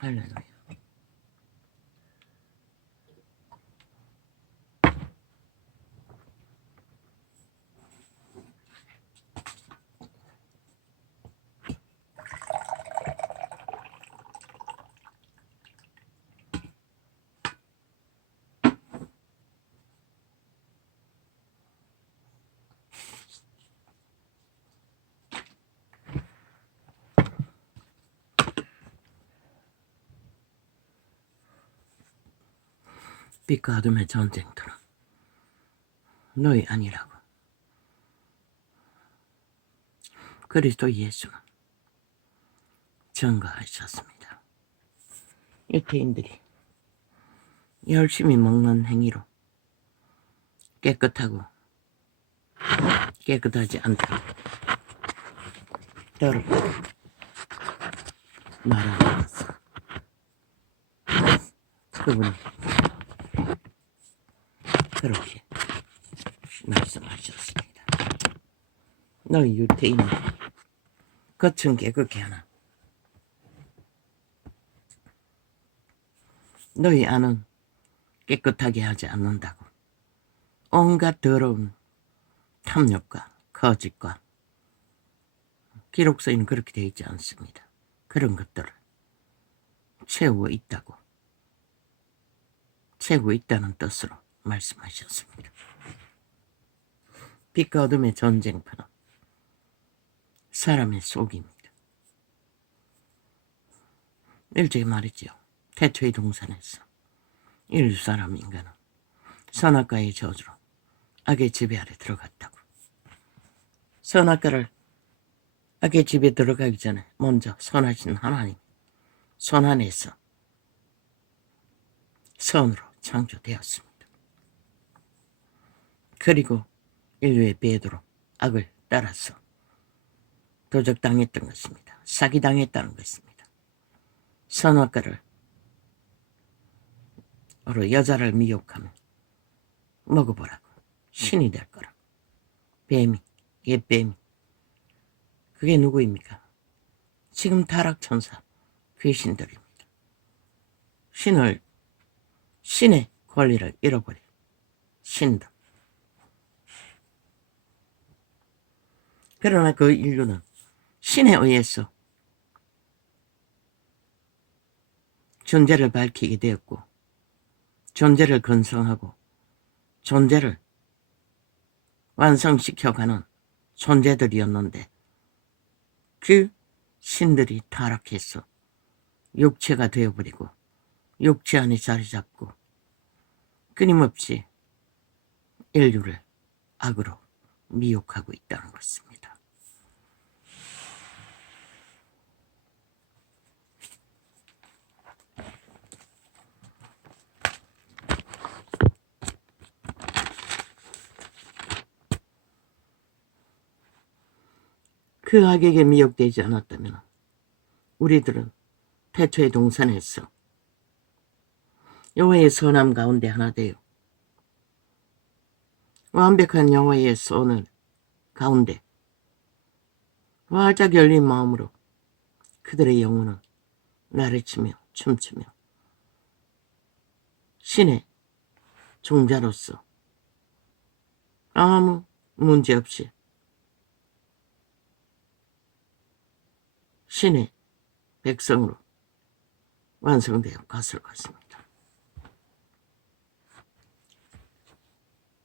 할렐루야. 빛과 어둠의 전쟁터는 너희 아니라고. 그리스도 예수는 증거하셨습니다. 유태인들이 열심히 먹는 행위로 깨끗하고 깨끗하지 않다고 너를 말하는 것은 그분이 그렇게 말씀하셨습니다. 너희 유태인은 겉은 깨끗게 하나 너희 안은 깨끗하게 하지 않는다고. 온갖 더러운 탐욕과 거짓과 기록서에는 그렇게 되어 있지 않습니다. 그런 것들을 채우고 있다고, 채우고 있다는 뜻으로 말씀하셨습니다. 빛과 어둠의 전쟁터는 사람의 속입니다. 일찍 말이지요. 태초의 동산에서 인류 사람 인간은 선악과의 저주로 악의 지배 아래 들어갔다고. 선악과를 악의 집에 들어가기 전에 먼저 선하신 하나님 손 안에서 선으로 창조되었습니다. 그리고 인류의 배도로 악을 따라서 도적당했던 것입니다. 사기당했다는 것입니다. 선악과를 여자를 미혹하면 먹어보라고. 신이 될 거라고. 뱀이, 옛뱀이. 그게 누구입니까? 지금 타락천사 귀신들입니다. 신의 권리를 잃어버린 신들. 그러나 그 인류는 신에 의해서 존재를 밝히게 되었고 존재를 건성하고 존재를 완성시켜가는 존재들이었는데 그 신들이 타락해서 육체가 되어버리고 육체 안에 자리 잡고 끊임없이 인류를 악으로 미혹하고 있다는 것입니다. 그 악에게 미혹되지 않았다면 우리들은 태초의 동산에서 여호와의 선함 가운데 하나 되어 완벽한 여호와의 선을 가운데 활짝 열린 마음으로 그들의 영혼은 나르치며 춤추며 신의 종자로서 아무 문제 없이 신의 백성으로 완성되어 갔을 것입니다.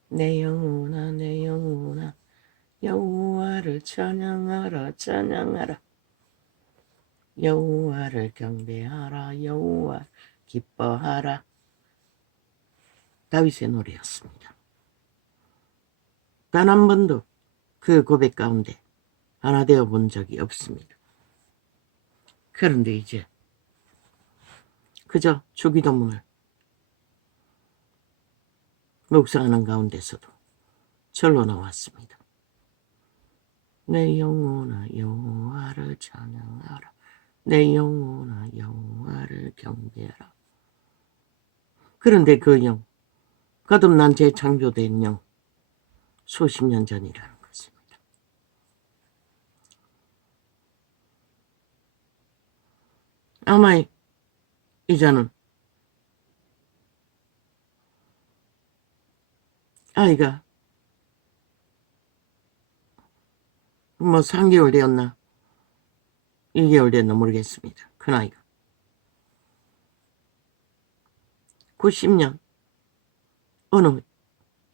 내 영혼아 내 영혼아 여호와를 찬양하라 찬양하라. 여호와를 경배하라 여호와 기뻐하라. 다윗의 노래였습니다. 단 한 번도 그 고백 가운데 하나 되어 본 적이 없습니다. 그런데 이제 그저 주기도문을 묵상하는 가운데서도 절로 나왔습니다. 내 영혼아 여호와를 찬양하라. 내 영혼아 여호와를 경배하라. 그런데 그 영, 거듭난 재창조된 영, 수십 년 전이라는 것입니다. 아마 이제는 아이가 뭐 3개월 되었나 1개월 됐나 모르겠습니다. 큰아이가 90년 어느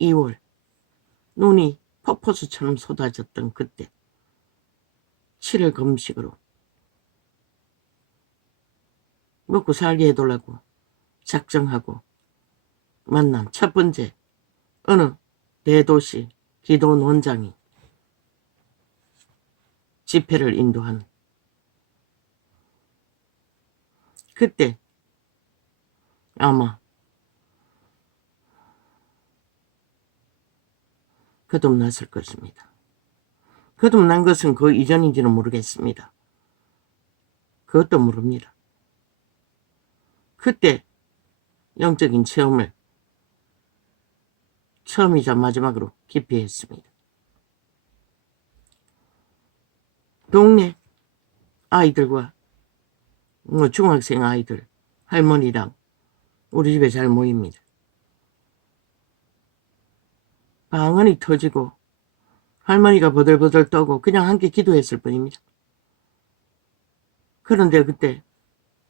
2월 눈이 폭포수처럼 쏟아졌던 그때 7일 금식으로 먹고 살게 해달라고 작정하고 만난 첫 번째 어느 대도시 기도원 원장이 집회를 인도한 그때 아마 거듭났을 것입니다. 거듭난 것은 그 이전인지는 모르겠습니다. 그것도 모릅니다. 그때 영적인 체험을 처음이자 마지막으로 깊이 했습니다. 동네 아이들과 중학생 아이들 할머니랑 우리 집에 잘 모입니다. 방언이 터지고 할머니가 버들버들 떠고 그냥 함께 기도했을 뿐입니다. 그런데 그때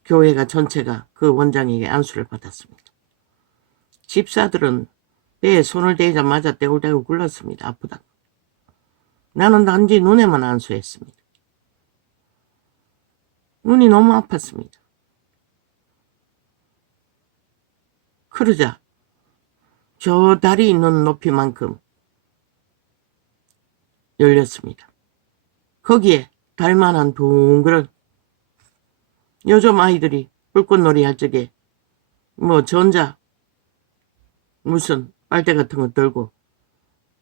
교회가 전체가 그 원장에게 안수를 받았습니다. 집사들은 배에 손을 대자마자 떼굴떼굴 굴렀습니다. 아프다고. 나는 단지 눈에만 안수했습니다. 눈이 너무 아팠습니다. 그러자 저 다리 있는 높이만큼 열렸습니다. 거기에 달만한 둥그런 요즘 아이들이 불꽃놀이 할 적에 전자 무슨 빨대 같은 거 들고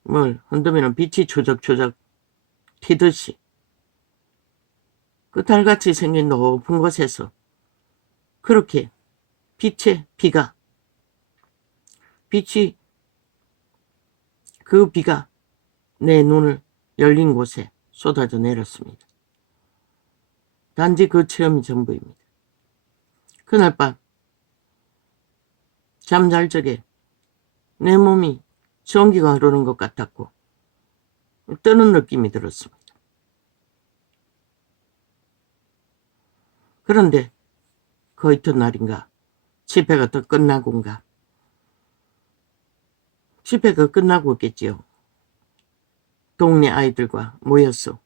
뭘 흔들면 빛이 조적조적 튀듯이 그 달같이 생긴 높은 곳에서 그렇게 빛이 그 비가 내 눈을 열린 곳에 쏟아져 내렸습니다. 단지 그 체험이 전부입니다. 그날 밤 잠잘 적에 내 몸이 전기가 흐르는 것 같았고 뜨는 느낌이 들었습니다. 그런데 그 이튿날인가 집회가 더 끝나고인가 집회가 끝나고 있겠지요. 동네 아이들과 모여서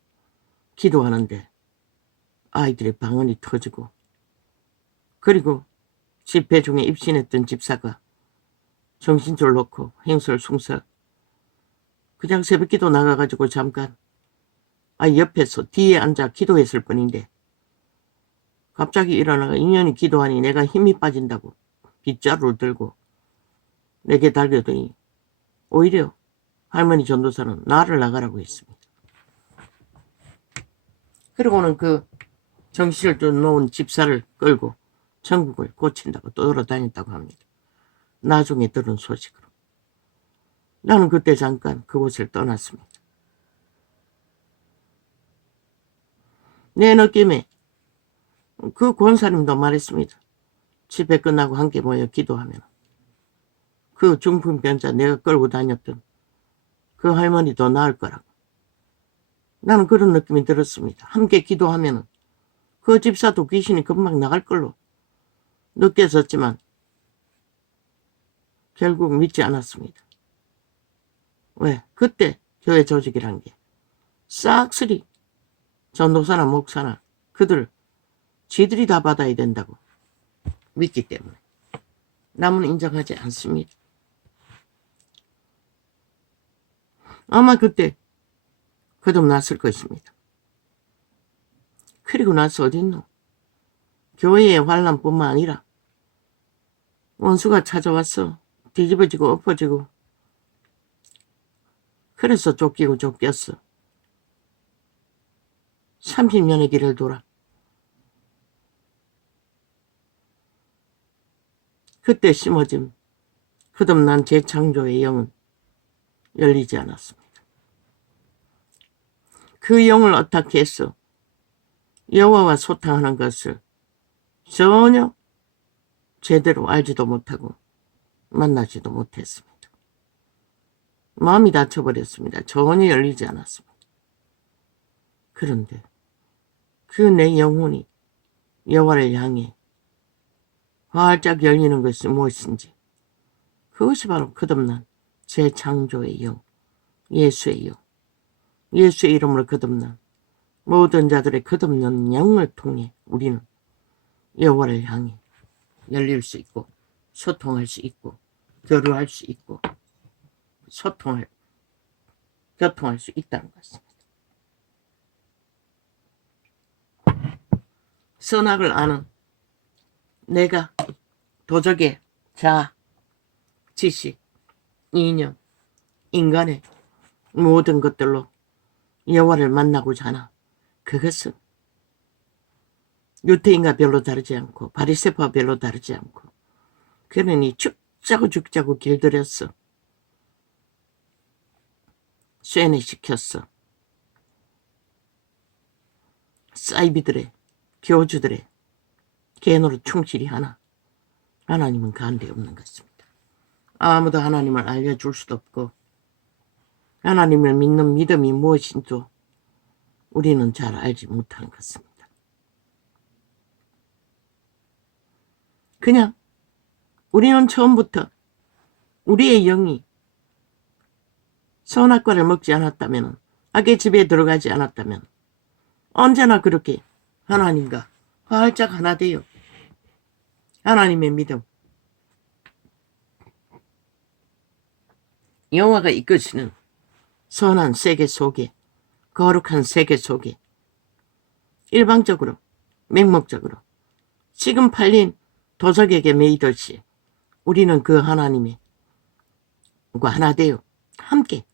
기도하는데 아이들의 방언이 터지고 그리고 집회 중에 입신했던 집사가 정신줄 놓고 행설숭설 그냥 새벽기도 나가가지고 잠깐 옆에서 뒤에 앉아 기도했을 뿐인데 갑자기 일어나가 인연히 기도하니 내가 힘이 빠진다고 빗자루를 들고 내게 달려더니 오히려 할머니 전도사는 나를 나가라고 했습니다. 그리고는 그 정신을 좀 놓은 집사를 끌고 전국을 고친다고 돌아다녔다고 합니다. 나중에 들은 소식으로. 나는 그때 잠깐 그곳을 떠났습니다. 내 느낌에 그 권사님도 말했습니다. 집회 끝나고 함께 모여 기도하면 그 중풍병자 내가 끌고 다녔던 그 할머니도 나을 거라고. 나는 그런 느낌이 들었습니다. 함께 기도하면 그 집사도 귀신이 금방 나갈 걸로 느껴졌지만 결국 믿지 않았습니다. 왜? 그때 교회 조직이란 게 싹쓸이 전도사나 목사나 그들 지들이 다 받아야 된다고 믿기 때문에 남은 인정하지 않습니다. 아마 그때 거듭났을 것입니다. 그리고 나서 어딨노? 교회의 환란뿐만 아니라 원수가 찾아왔어. 뒤집어지고 엎어지고 그래서 쫓기고 쫓겼어. 30년의 길을 돌아 그때 심어진 거듭난 재창조의 영은 열리지 않았습니다. 그 영을 어떻게 해서 여호와와 소통하는 것을 전혀 제대로 알지도 못하고 만나지도 못했습니다. 마음이 닫혀버렸습니다. 전혀 열리지 않았습니다. 그런데 그 내 영혼이 여호와를 향해 활짝 열리는 것이 무엇인지, 그것이 바로 거듭난 재창조의 영, 예수의 영, 예수의 이름으로 거듭난 모든 자들의 거듭난 영을 통해 우리는 여호와를 향해 열릴 수 있고 소통할 수 있고 교류할 수 있고 교통할 수 있다는 것입니다. 선악을 아는 내가 도적의 자, 지식, 이념, 인간의 모든 것들로 여호와를 만나고자 하나, 그것은 유태인과 별로 다르지 않고 바리새파와 별로 다르지 않고, 그러니 죽자고 길들였어. 쇠뇌시켰어. 사이비들의 교주들의 개노릇 충실히 하나, 하나님은 가운데 없는 것입니다. 아무도 하나님을 알려줄 수도 없고 하나님을 믿는 믿음이 무엇인지도 우리는 잘 알지 못하는 것입니다. 그냥 우리는 처음부터 우리의 영이 선악과를 먹지 않았다면, 악의 집에 들어가지 않았다면 언제나 그렇게 하나님과 활짝 하나 되어 하나님의 믿음, 여호와가 이끄시는 선한 세계 속에, 거룩한 세계 속에 일방적으로 맹목적으로 지금 팔린 도적에게 매이듯이 우리는 그 하나님과 하나 되어 함께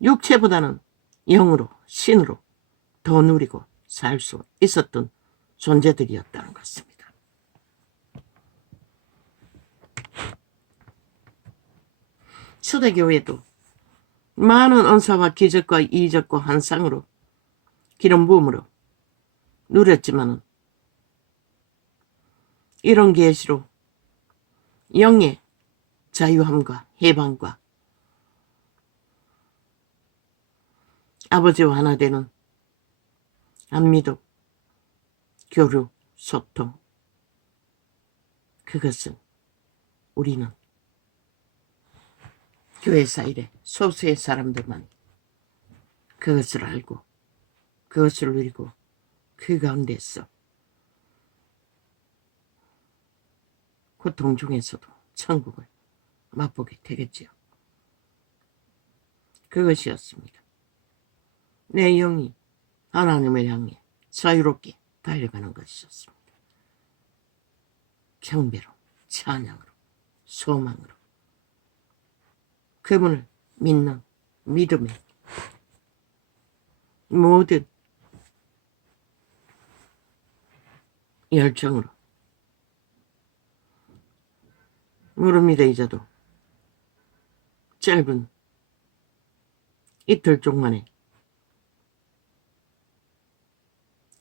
육체보다는 영으로, 신으로 더 누리고 살 수 있었던 존재들이었다는 것입니다. 초대교회도 많은 은사와 기적과 이적과 환상으로 기름 부음으로 누렸지만은, 이런 계시로 영의 자유함과 해방과 아버지와 하나 되는 안미도, 교류, 소통, 그것은 우리는 교회 사이에 소수의 사람들만 그것을 알고 그것을 누리고 그 가운데서 고통 중에서도 천국을 맛보게 되겠지요. 그것이었습니다. 내 영이 하나님을 향해 자유롭게 달려가는 것이었습니다. 경배로, 찬양으로, 소망으로 그분을 믿는 믿음의 모든 열정으로 모릅니다. 이제도 짧은 이틀 동안에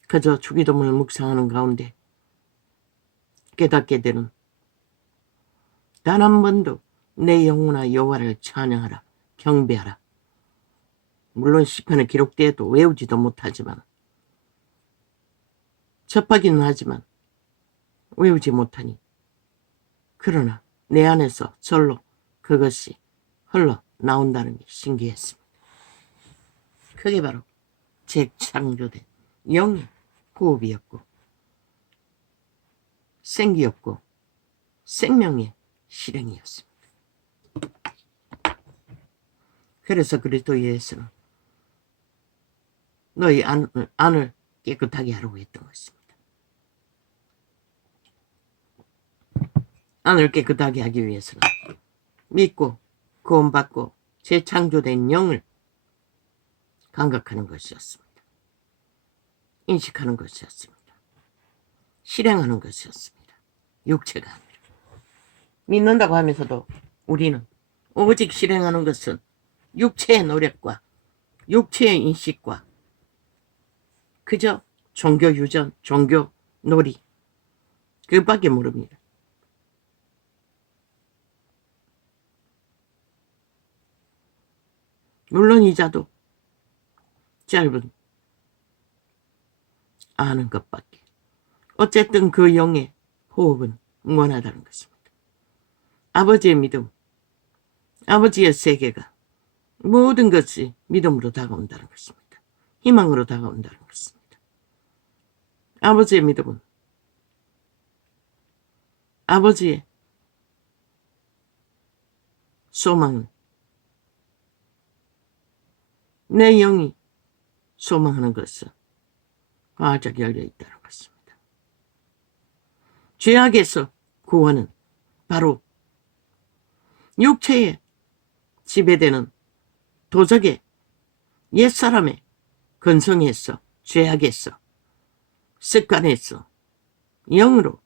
그저 주기도문을 묵상하는 가운데 깨닫게 되는, 단 한 번도 내 영혼아 여호와를 찬양하라, 경배하라. 물론 시편에 기록되어도 외우지도 못하지만, 접하기는 하지만 외우지 못하니, 그러나 내 안에서 절로 그것이 흘러나온다는 게 신기했습니다. 그게 바로 재창조된 영의 호흡이었고 생기였고 생명의 실행이었습니다. 그래서 그리스도 예수는 너희 안을 깨끗하게 하라고 했던 것입니다. 안을 깨끗하게 하기 위해서는 믿고 구원받고 재창조된 영을 감각하는 것이었습니다. 인식하는 것이었습니다. 실행하는 것이었습니다. 육체가 아니라. 믿는다고 하면서도 우리는 오직 실행하는 것은 육체의 노력과 육체의 인식과 그저 종교 유전, 종교 놀이. 그밖에 모릅니다. 물론 이자도 짧은 아는 것밖에. 어쨌든 그 영의 호흡은 원하다는 것입니다. 아버지의 믿음, 아버지의 세계가 모든 것이 믿음으로 다가온다는 것입니다. 희망으로 다가온다는 것입니다. 아버지의 믿음은 아버지의 소망은 내 영이 소망하는 것은 활짝 열려 있다는 것입니다. 죄악에서 구원은 바로 육체에 지배되는 도적의 옛사람의 근성에서, 죄악에서, 습관에서 영으로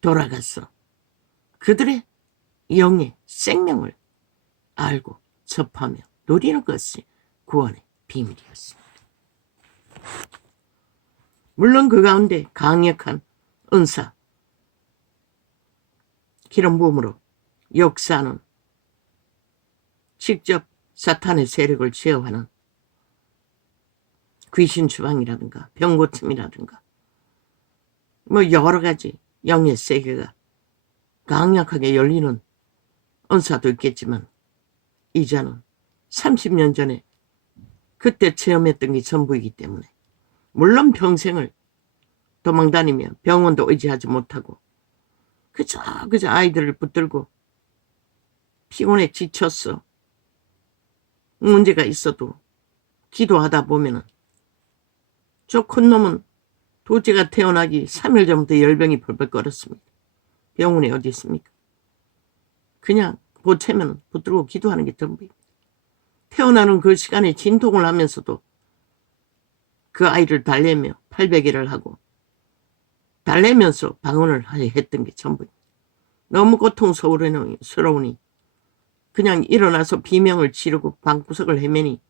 돌아가서 그들의 영의 생명을 알고 접하며 누리는 것이 구원의 비밀이었습니다. 물론 그 가운데 강력한 은사, 기름 부음으로 역사하는 직접 사탄의 세력을 제어하는 귀신 추방이라든가 병고침이라든가 뭐 여러 가지 영의 세계가 강력하게 열리는 은사도 있겠지만 이자는 30년 전에 그때 체험했던 게 전부이기 때문에 물론 평생을 도망다니며 병원도 의지하지 못하고 그저 아이들을 붙들고 피곤해 지쳤어. 문제가 있어도 기도하다 보면은 저 큰 놈은 둘째가 태어나기 3일 전부터 열병이 벌벌 끓었습니다. 병원에 어디 있습니까? 그냥 보채면 붙들고 기도하는 게 전부입니다. 태어나는 그 시간에 진통을 하면서도 그 아이를 달래며 800일을 하고 달래면서 방언을 했던 게 전부입니다. 너무 고통스러우니 그냥 일어나서 비명을 지르고 방구석을 헤매니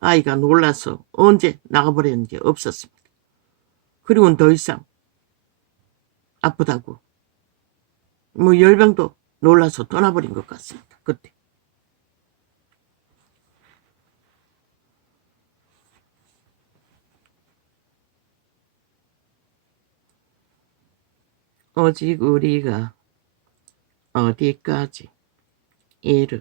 아이가 놀라서 언제 나가버리는 게 없었습니다. 그리고는 더 이상 아프다고 뭐 열병도 놀라서 떠나버린 것 같습니다. 그때. 오직 우리가 어디까지 이르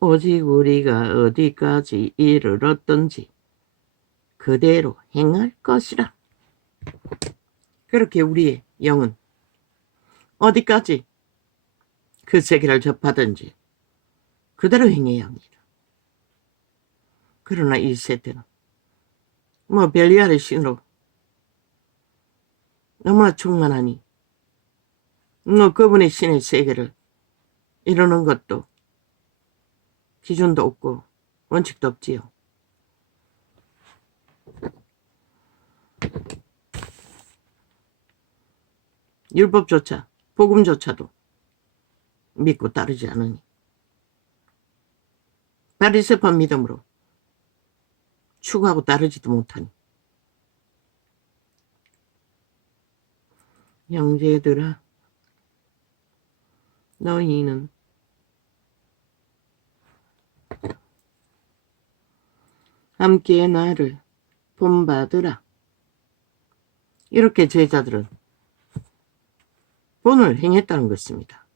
오직 우리가 어디까지 이르렀던지 그대로 행할 것이라. 그렇게 우리의 영은 어디까지 그 세계를 접하든지 그대로 행해야 합니다. 그러나 이 세대는 뭐 벨리알의 신으로 너무나 충만하니 뭐 그분의 신의 세계를 이루는 것도 기준도 없고 원칙도 없지요. 율법조차 복음조차도 믿고 따르지 않으니 바리새파 믿음으로 추구하고 따르지도 못하니 형제들아 너희는 함께 나를 본받으라. 이렇게 제자들은 본을 행했다는 것입니다.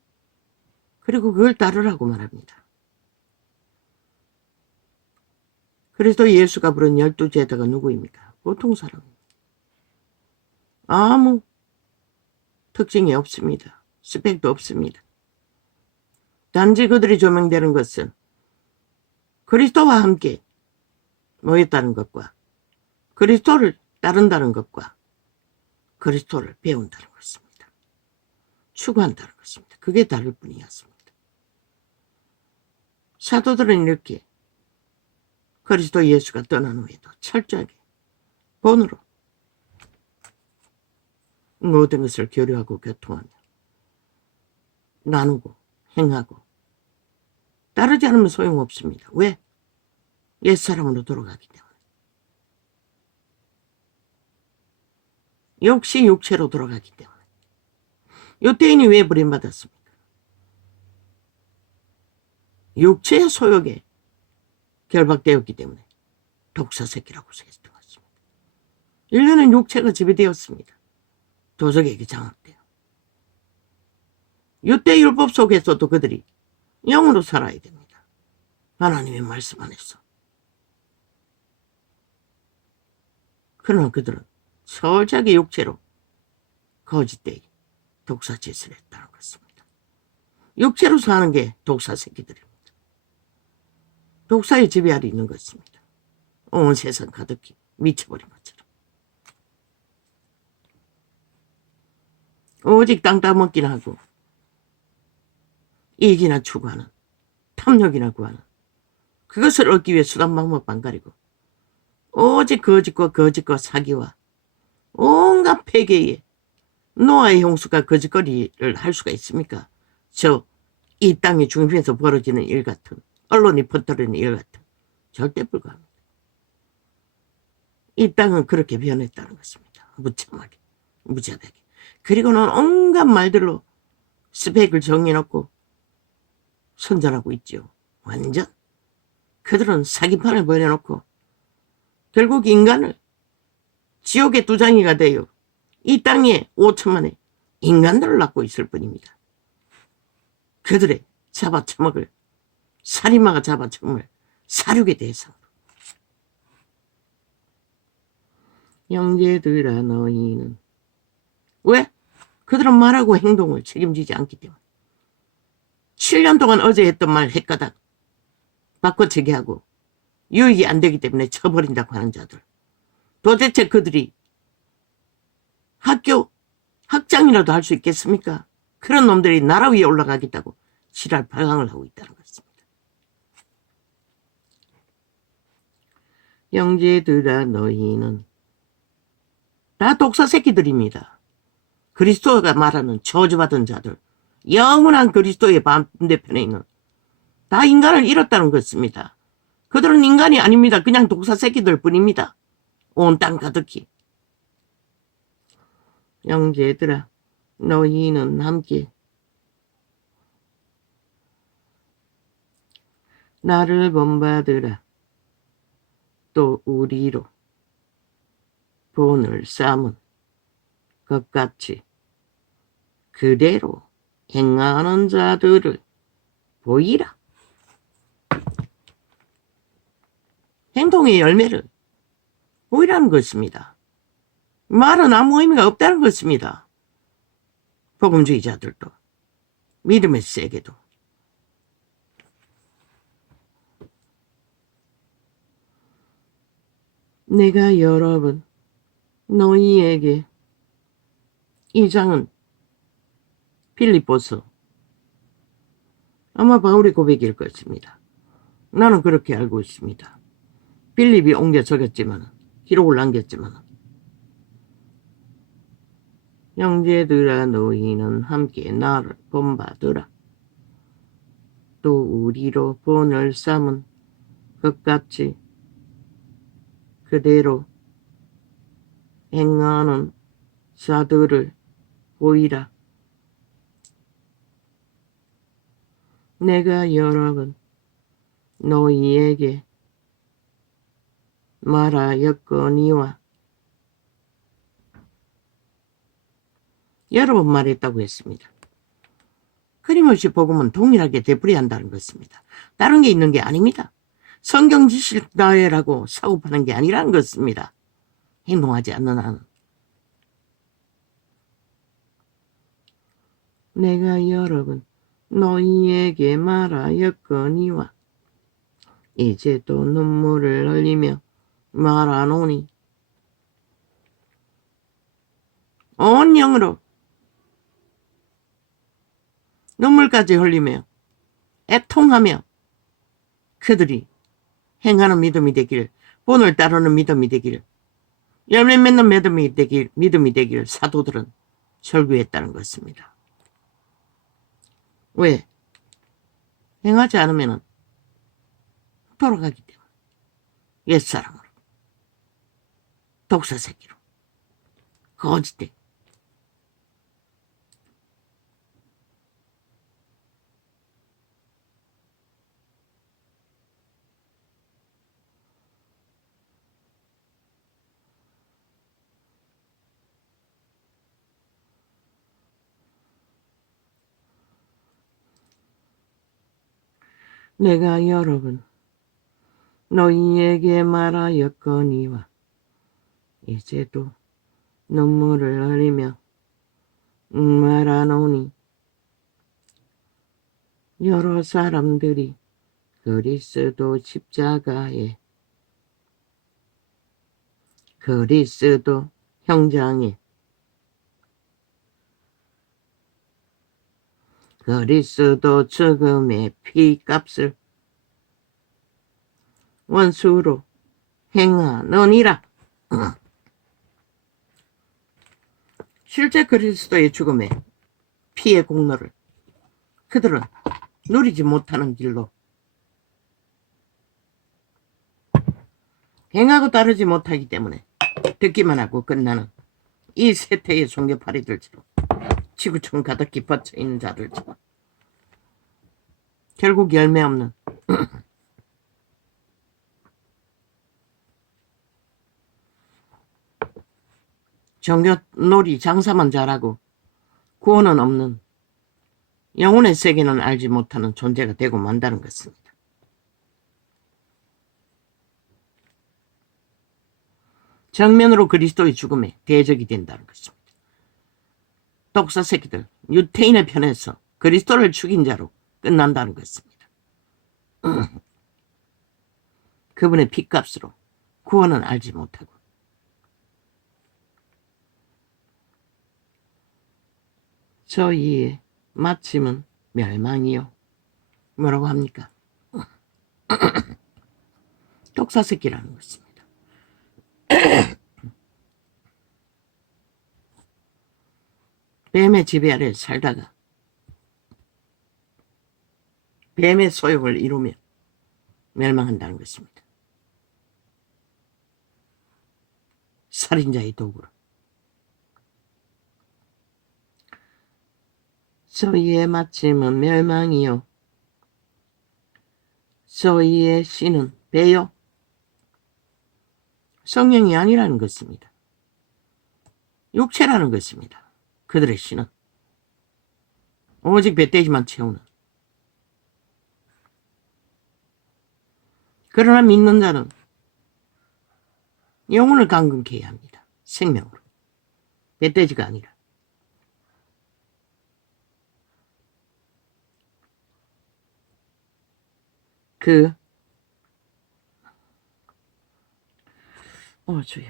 그리고 그걸 따르라고 말합니다. 그래서 예수가 부른 12제자가 누구입니까? 보통 사람입니다. 아무 특징이 없습니다. 스펙도 없습니다. 단지 그들이 조명되는 것은 그리스도와 함께 모였다는 것과 그리스도를 따른다는 것과 그리스도를 배운다는 것입니다. 추구한다는 것입니다. 그게 다를 뿐이었습니다. 사도들은 이렇게 그리스도 예수가 떠난 후에도 철저하게 본으로 모든 것을 교류하고 교통하며 나누고 행하고 따르지 않으면 소용없습니다. 왜? 옛사람으로 돌아가기 때문에. 역시 육체로 돌아가기 때문에. 유대인이 왜 버림받았습니까? 육체의 소욕에 결박되었기 때문에 독사새끼라고 했던 것입니다. 인류는 육체가 지배되었습니다. 도적에게 장악돼요. 유대율법 속에서도 그들이 영으로 살아야 됩니다. 하나님의 말씀 안에서. 그러나 그들은 철저하게 육체로 거짓되이 독사짓을 했다는 것입니다. 육체로 사는 게 독사 새끼들입니다. 독사의 지배 아래 있는 것입니다. 온 세상 가득히 미쳐버린 것처럼. 오직 땅 따먹기나 하고 이익이나 추구하는, 탐욕이나 구하는, 그것을 얻기 위해 수단 방법 안 가리고 오직 거짓과 사기와 온갖 폐괴에 노아의 형수가 거짓거리를 할 수가 있습니까? 이 땅의 중심에서 벌어지는 일 같은, 언론이 퍼뜨리는 일 같은, 절대 불가합니다. 이 땅은 그렇게 변했다는 것입니다. 무참하게, 무자비하게. 그리고는 온갖 말들로 스펙을 정해놓고 선전하고 있죠. 완전. 그들은 사기판을 벌여놓고 결국 인간을 지옥의 두장이가 되어 이 땅에 5천만의 인간들을 낳고 있을 뿐입니다. 그들의 잡아쳐먹을, 살인마가 잡아쳐먹을 사륙의 대상. 형제들아 너희는. 왜? 그들은 말하고 행동을 책임지지 않기 때문에. 7년 동안 어제 했던 말 헷가닥 바꿔치기 하고 유익이 안 되기 때문에 쳐버린다고 하는 자들. 도대체 그들이 학장이라도 할 수 있겠습니까? 그런 놈들이 나라 위에 올라가겠다고 지랄 발광을 하고 있다는 것입니다. 형제들아 너희는 다 독사 새끼들입니다. 그리스도가 말하는 저주받은 자들, 영원한 그리스도의 반대편에 있는 다 인간을 잃었다는 것입니다. 그들은 인간이 아닙니다. 그냥 독사 새끼들 뿐입니다. 온 땅 가득히. 형제들아 너희는 함께 나를 본받으라. 또 우리로 본을 삼은 것 같이 그대로 행하는 자들을 보이라. 행동의 열매를 보이라는 것입니다. 말은 아무 의미가 없다는 것입니다. 복음주의자들도 믿음의 세계도. 내가 여러분 너희에게, 이 장은 빌립보서, 아마 바울의 고백일 것입니다. 나는 그렇게 알고 있습니다. 빌립이 옮겨 적였지만, 기록을 남겼지만, 형제들아 너희는 함께 나를 본받으라. 또 우리로 본을 삼은 것 같이 그대로 행하는 자들을 보이라. 내가 여러분 너희에게 말하였거니와. 여러 번 말했다고 했습니다. 끊임없이 복음은 동일하게 되풀이한다는 것입니다. 다른 게 있는 게 아닙니다. 성경 지식 나열하고 사고 파는 게 아니라는 것입니다. 행동하지 않는 한은. 내가 여러분 너희에게 말하였거니와. 이제 또 눈물을 흘리며 말하노니 온 영으로 눈물까지 흘리며 애통하며 그들이 행하는 믿음이 되길, 본을 따르는 믿음이 되길, 열매 맺는 믿음이 되길 사도들은 설교했다는 것입니다. 왜? 행하지 않으면 돌아가기 때문에. 옛사람으로, 독사새끼로, 거짓대. 내가 여러분 너희에게 말하였거니와 이제도 눈물을 흘리며 말하노니 여러 사람들이 그리스도 십자가에 그리스도 형장에 그리스도 죽음의 피값을 원수로 행하느니라. 실제 그리스도의 죽음에 피의 공로를 그들은 누리지 못하는 길로 행하고 따르지 못하기 때문에 듣기만 하고 끝나는 이 세태의 종교파리들처럼 지구촌 가득히 뻗쳐있는 자들처럼 결국 열매 없는 종교놀이 장사만 잘하고 구원은 없는 영혼의 세계는 알지 못하는 존재가 되고 만다는 것입니다. 정면으로 그리스도의 죽음에 대적이 된다는 것입니다. 독사 새끼들, 유태인의 편에서 그리스도를 죽인 자로 끝난다는 것입니다. 그분의 핏값으로 구원은 알지 못하고 저희의 마침은 멸망이요. 뭐라고 합니까? 독사 새끼라는 것입니다. 뱀의 지배 아래 살다가 뱀의 소욕을 이루며 멸망한다는 것입니다. 살인자의 도구로. 저희의 마침은 멸망이요. 저희의 신은 배요. 성령이 아니라는 것입니다. 육체라는 것입니다. 그들의 신은 오직 뱃돼지만 채우는. 그러나 믿는 자는 영혼을 강건케 해야 합니다. 생명으로. 뱃돼지가 아니라. 주여.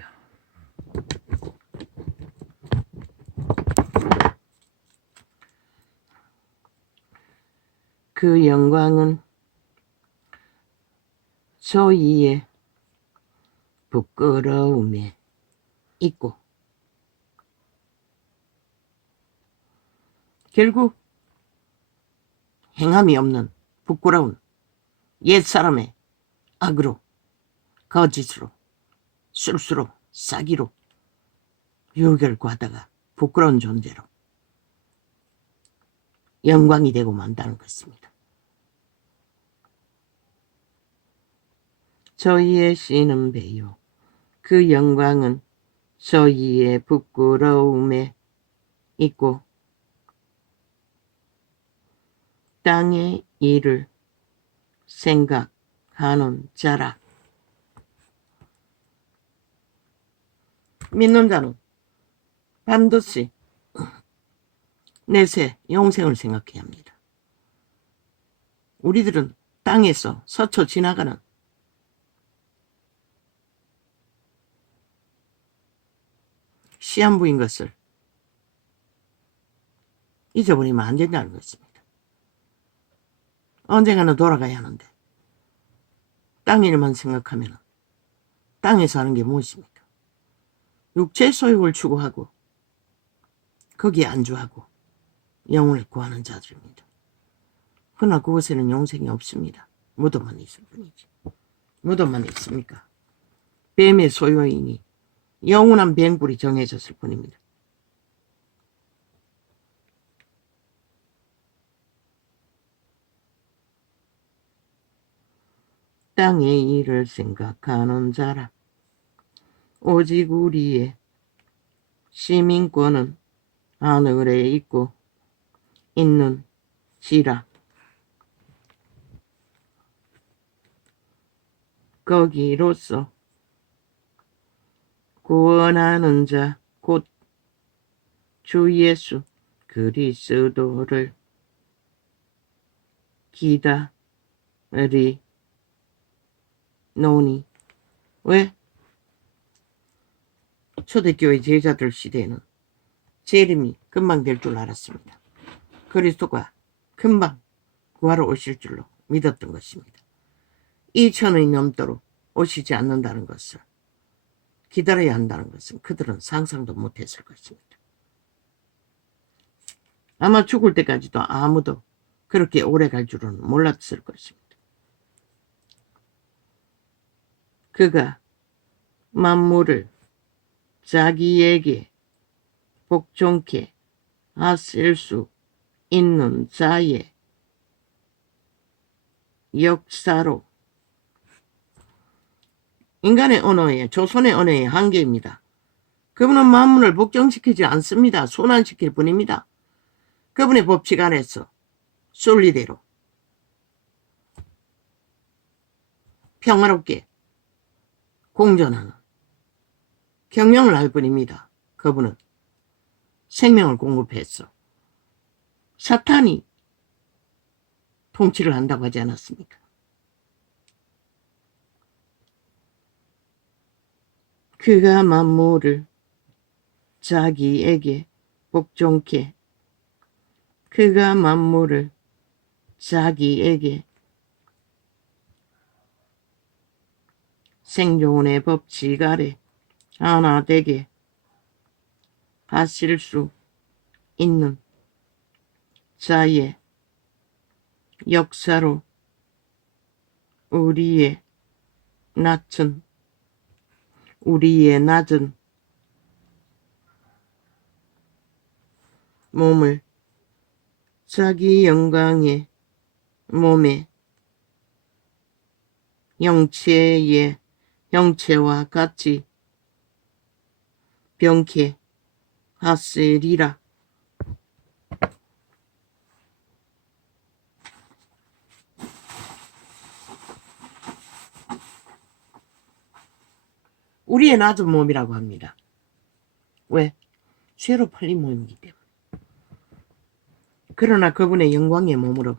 그 영광은 저희의 부끄러움에 있고 결국 행함이 없는 부끄러운 옛사람의 악으로 거짓으로 술수로 사기로 유혹을 구하다가 부끄러운 존재로 영광이 되고 만다는 것입니다. 저희의 씨는 배요. 그 영광은 저희의 부끄러움에 있고 땅의 일을 생각하는 자라. 믿는 자는 반드시 내세 영생을 생각해야 합니다. 우리들은 땅에서 스쳐 지나가는 시한부인 것을 잊어버리면 안 된다는 것입니다. 언젠가는 돌아가야 하는데 땅 일만 생각하면 땅에서 하는 게 무엇입니까? 육체의 소욕을 추구하고 거기에 안주하고 영혼을 구하는 자들입니다. 그러나 그곳에는 영생이 없습니다. 무덤만 있을 뿐이지. 무덤만 있습니까? 뱀의 소유이니 영원한 뱀굴이 정해졌을 뿐입니다. 땅의 일을 생각하는 자라 오직 우리의 시민권은 하늘에 있고 있는지라 거기로서 구원하는 자 곧 주 예수 그리스도를 기다리노니. 왜? 초대교회 제자들 시대에는 재림이 금방 될 줄 알았습니다. 그리스도가 금방 구하러 오실 줄로 믿었던 것입니다. 2000년이 넘도록 오시지 않는다는 것을, 기다려야 한다는 것은 그들은 상상도 못했을 것입니다. 아마 죽을 때까지도 아무도 그렇게 오래 갈 줄은 몰랐을 것입니다. 그가 만물을 자기에게 복종케 하실 수 있는 자의 역사로, 인간의 언어에, 조선의 언어의 한계입니다. 그분은 만물을 복종시키지 않습니다. 순환시킬 뿐입니다. 그분의 법칙 안에서 순리대로 평화롭게 공존하는 경영을 할 뿐입니다. 그분은 생명을 공급했어. 사탄이 통치를 한다고 하지 않았습니까? 그가 만물을 자기에게 복종케, 그가 만물을 자기에게 생존의 법칙 아래 하나 되게 하실 수 있는 자의 역사로 우리의 낮은 몸을 자기 영광의 몸의 형체와 같이 병케 하시리라. 우리의 낮은 몸이라고 합니다. 왜? 죄로 팔린 몸이기 때문에. 그러나 그분의 영광의 몸으로